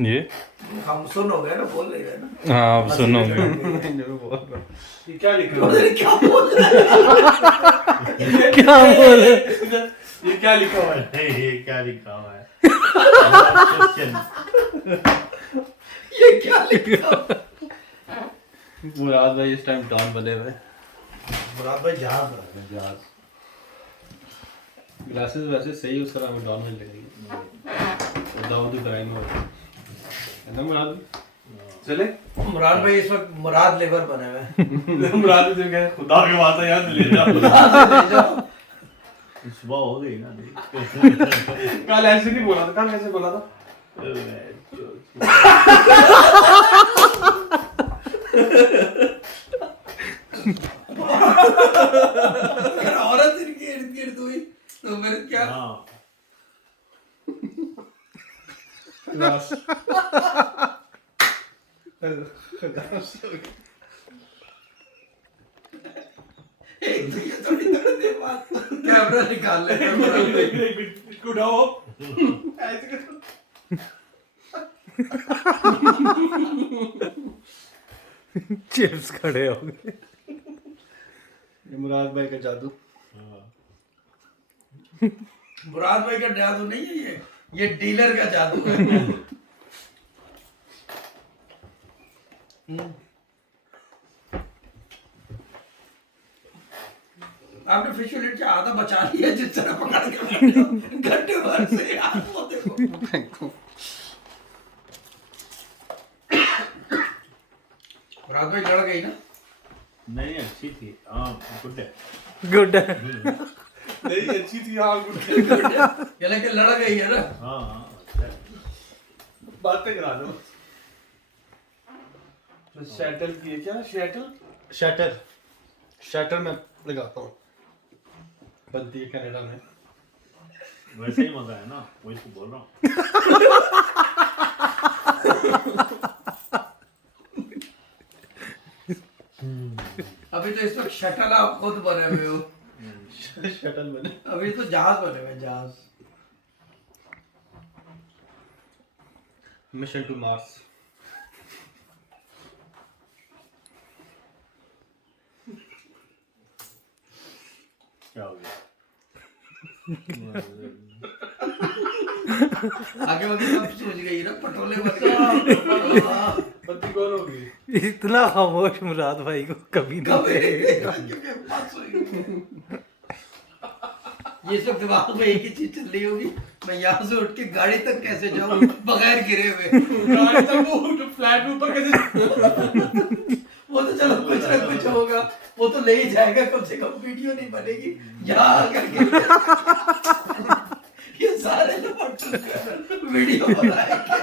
ये हम सुन हो गए ना, बोल रहे हैं ना। हाँ अब सुनो ये क्या लिखा हुआ है? क्या बोल रहा है? क्या बोले ये क्या लिखा हुआ है? ये क्या लिखा हुआ है? ये क्या लिखा हुआ है? मुराद भाई इस टाइम डॉन बने हुए। मुराद भाई जहाज बना है, जहाज। ग्लासेस वैसे सही उस तरह में डॉन में लगेगी। दाऊद इब्राहिम है ना मुराद। चले मुराद भाई इस वक्त मुराद लेबर बने हुए हैं। मुराद जो कहे खुदा के वास्ते यहाँ से ले जाओ। ले जाओ। सुबह हो गई ना। कल ऐसे नहीं बोला था, कल कैसे बोला था? अगर औरत इनके इर्द गिर्द हुई तो फिर क्या? एक तो ये थोड़ी देर बाद कैमरा निकाल ले। उठाओ ऐसे करो। चिप्स खड़े हो गए। ये मुराद भाई का जादू। मुराद भाई का जादू नहीं है ये डीलर का जादू है। आपने फिश फिलेट का आधा बचा लिया जिस तरह पकड़ के घंटे भर से यार वो देखो। मुराद भाई लड़ गई ना? नहीं अच्छी थी। हाँ गुड है। गुड नहीं अच्छी थी हाँ गुड। ये लेके लड़ गई है ना? हाँ हाँ अच्छा है। बातें करा दो। तो शटल की है क्या? शटल शटर में लगाता हूँ। बनती है कनाडा में। वैसे ही मजा है ना, वही तो बोल रहा हूँ। अभी तो इस वक्त शटल आप खुद बने हुए हो। शटल बने। अभी तो जहाज बने हुए हैं, जहाज। Mission to Mars. क्या हो गया? आगे वाली सब सोच गई ना, पटोले बस। बत्ती कौन होगी? इतना खामोश मुराद भाई को कभी नहीं देखा। ये सब दिमाग में एक ही चीज चल रही होगी, मैं यहाँ से उठ के गाड़ी तक कैसे जाऊँ बगैर गिरे हुए। गाड़ी तक वो फ्लैट में ऊपर कैसे? वो तो चलो कुछ ना कुछ होगा, वो तो ले ही जाएगा, कम से कम वीडियो नहीं बनेगी। यहाँ आकर के ये सारे लोग वीडियो बनाएंगे।